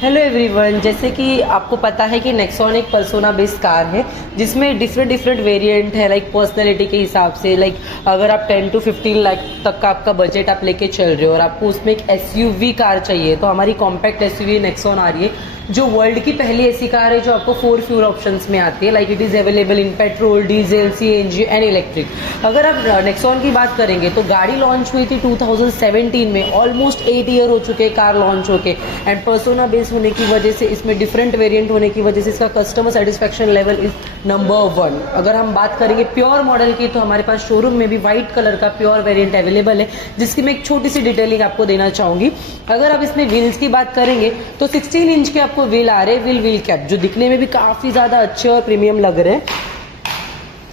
Hello everyone, जैसे कि आपको पता है कि नेक्सॉन एक पर्सोना बेस्ड कार है जिसमें डिफरेंट वेरिएंट है, लाइक पर्सनैलिटी के हिसाब से। लाइक अगर आप 10 to 15 लाख तक का आपका बजट आप लेके चल रहे हो और आपको उसमें एक एसयूवी कार चाहिए, तो हमारी कॉम्पैक्ट एसयूवी नेक्सॉन आ रही है, जो वर्ल्ड की पहली ऐसी कार है जो आपको 4 फ्यूल ऑप्शंस में आती है। Like it is available in petrol, diesel, CNG and electric. अगर आप नेक्सॉन की बात करेंगे तो गाड़ी लॉन्च हुई थी 2017 में, ऑलमोस्ट 8 ईयर हो चुके हैं कार लॉन्च होके। एंड पर्सोना बेस होने की वजह से, इसमें डिफरेंट वेरिएंट होने की वजह से इसका customer satisfaction level is number 1। अगर हम बात करेंगे प्योर मॉडल की, तो हमारे पास शोरूम में भी व्हाइट कलर का प्योर वेरिएंट अवेलेबल है, जिसकी मैं एक छोटी सी डिटेलिंग आपको देना चाहूंगी। अगर आप इसमें व्हील्स की बात करेंगे तो 16 इंच के आपको व्हील आ रहे हैं, व्हील कैप, जो दिखने में भी काफी ज्यादा अच्छे और प्रीमियम लग रहे हैं।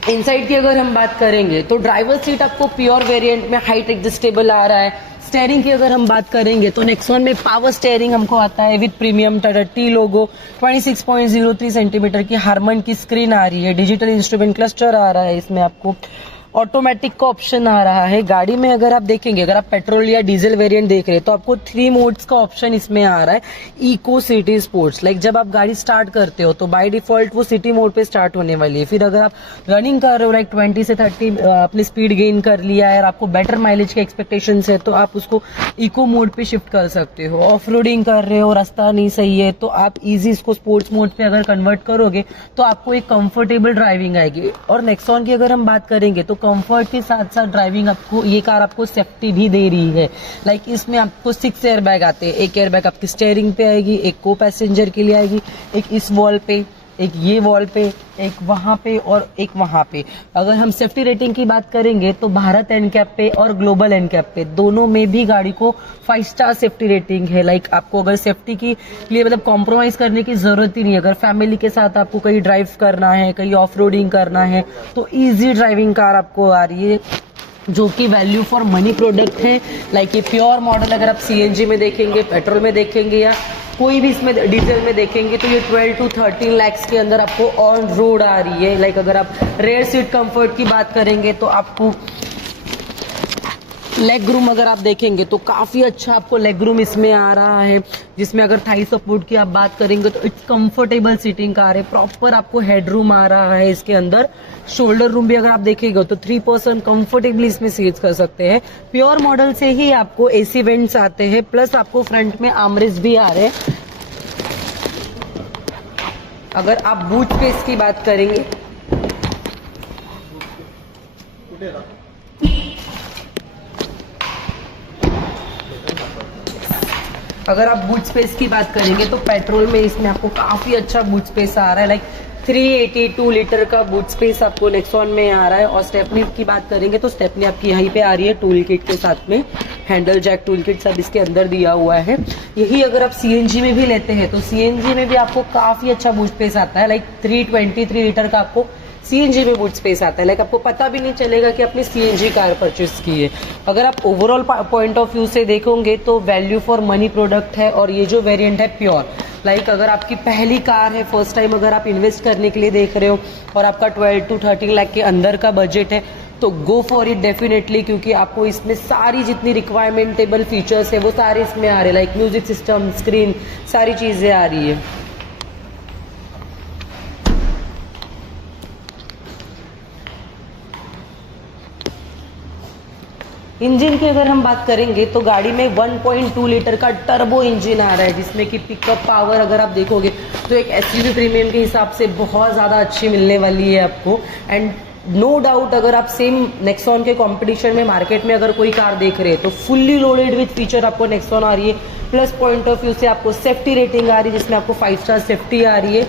इनसाइड की अगर हम बात करेंगे तो ड्राइवर सीट आपको प्योर वेरिएंट में हाइट एडजस्टेबल आ रहा है। स्टेयरिंग की अगर हम बात करेंगे तो नेक्सॉन में पावर स्टेयरिंग हमको आता है with premium Tata T logo. 26.03 centimetre की हारमन की स्क्रीन आ रही है, डिजिटल इंस्ट्रूमेंट क्लस्टर आ रहा है, इसमें आपको ऑटोमेटिक का ऑप्शन आ रहा है। गाड़ी में अगर आप देखेंगे, अगर आप पेट्रोल या डीजल वेरिएंट देख रहे हैं तो आपको 3 मोड्स का ऑप्शन इसमें आ रहा है। Eco, city, sports. लाइक जब आप गाड़ी स्टार्ट करते हो तो बाय डिफॉल्ट वो सिटी मोड पे स्टार्ट होने वाली है। फिर अगर आप रनिंग कर रहे हो, लाइक 20 से 30 अपनी स्पीड गेन कर लिया है और आपको बेटर माइलेज के एक्सपेक्टेशन है, तो आप उसको इको मोड पे शिफ्ट कर सकते हो। ऑफ रोडिंग कर रहे हो, रास्ता नहीं सही है, तो आप इजी इसको स्पोर्ट्स मोड पे अगर कन्वर्ट करोगे तो आपको एक कंफर्टेबल ड्राइविंग आएगी। और नेक्सॉन की अगर हम बात करेंगे तो कंफर्ट के साथ साथ ड्राइविंग आपको, ये कार आपको सेफ्टी भी दे रही है। लाइक इसमें आपको 6 एयरबैग आते हैं। एक एयरबैग आपकी स्टीयरिंग पे आएगी, एक को पैसेंजर के लिए आएगी, एक इस वॉल पे, एक ये वॉल पे, एक वहां पे और एक वहां पे। अगर हम सेफ्टी रेटिंग की बात करेंगे तो भारत एनकैप पे और ग्लोबल एनकैप पे दोनों में भी गाड़ी को 5 स्टार सेफ्टी रेटिंग है। लाइक आपको अगर सेफ्टी के लिए मतलब कॉम्प्रोमाइज करने की जरूरत ही नहीं है। अगर फैमिली के साथ आपको कहीं ड्राइव करना है, कहीं ऑफ रोडिंग करना है, तो ईजी ड्राइविंग कार आपको आ रही है, जो कि वैल्यू फॉर मनी प्रोडक्ट है। लाइक ये प्योर मॉडल अगर आप सीएनजी में देखेंगे, पेट्रोल में देखेंगे या कोई भी इसमें डीजल में देखेंगे, तो ये 12 to 13 lakhs के अंदर आपको ऑन रोड आ रही है। लाइक अगर आप रेयर सीट कंफर्ट की बात करेंगे तो आपको लेग रूम अगर आप देखेंगे तो काफी अच्छा आपको लेग रूम इसमें आ रहा है, जिसमें अगर थाई सपोर्ट की आप बात करेंगे तो इट्स कंफर्टेबल सीटिंग कार है। प्रॉपर आपको हेड रूम आ रहा है इसके अंदर। शोल्डर रूम भी अगर आप देखेंगे तो 3 पर्सन कंफर्टेबली इसमें सीट कर सकते हैं। प्योर मॉडल से ही आपको एसी वेंट्स आते हैं, प्लस आपको फ्रंट में आर्मरेस्ट भी आ रहे हैं। अगर आप बूट स्पेस की बात करेंगे तो पेट्रोल में इसमें आपको काफी अच्छा बूट स्पेस आ रहा है। लाइक 382 लीटर का बूट स्पेस आपको नेक्सॉन में आ रहा है। और स्टेपनी की बात करेंगे तो स्टेपनी आपकी यहीं पे आ रही है टूल किट के साथ में। हैंडल जैक, टूल किट सब इसके अंदर दिया हुआ है। यही अगर आप सीएनजी में भी लेते हैं तो सीएनजी में भी आपको काफी अच्छा बूट स्पेस आता है। लाइक 323 लीटर का आपको सीएनजी में बूट स्पेस आता है। लाइक आपको पता भी नहीं चलेगा कि आपने सीएनजी कार परचेस की है। अगर आप ओवरऑल पॉइंट ऑफ व्यू से देखोगे तो वैल्यू फॉर मनी प्रोडक्ट है। और ये जो वेरिएंट है प्योर, लाइक अगर आपकी पहली कार है, फर्स्ट टाइम अगर आप इन्वेस्ट करने के लिए देख रहे हो और आपका 12 to 13 लाख के अंदर का बजट है, तो गो फॉर इट डेफिनेटली, क्योंकि आपको इसमें सारी जितनी रिक्वायरमेंटेबल फीचर्स है वो सारे इसमें आ रहे हैं। लाइक म्यूजिक सिस्टम, स्क्रीन, सारी चीजें आ रही है। इंजन की अगर हम बात करेंगे तो गाड़ी में 1.2 लीटर का टर्बो इंजन आ रहा है, जिसमें कि पिकअप पावर अगर आप देखोगे तो एक एसयूवी प्रीमियम के हिसाब से बहुत ज़्यादा अच्छी मिलने वाली है आपको। एंड नो डाउट अगर आप सेम नेक्सॉन के कंपटीशन में मार्केट में अगर कोई कार देख रहे हैं तो फुल्ली लोडेड विथ फीचर आपको नेक्सॉन आ रही है। प्लस पॉइंट ऑफ व्यू से आपको सेफ्टी रेटिंग आ रही है, जिसमें आपको 5 स्टार सेफ्टी आ रही है।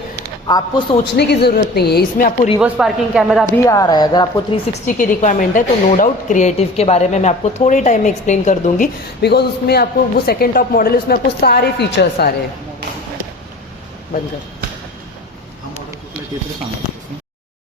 आपको सोचने की जरूरत नहीं है, इसमें आपको रिवर्स पार्किंग कैमरा भी आ रहा है। अगर आपको 360 की रिक्वायरमेंट है तो नो डाउट क्रिएटिव के बारे में मैं आपको थोड़े टाइम में एक्सप्लेन कर दूंगी, बिकॉज उसमें आपको वो सेकंड टॉप मॉडल है, उसमें आपको सारे फीचर्स आ रहे हैं। बंद कर।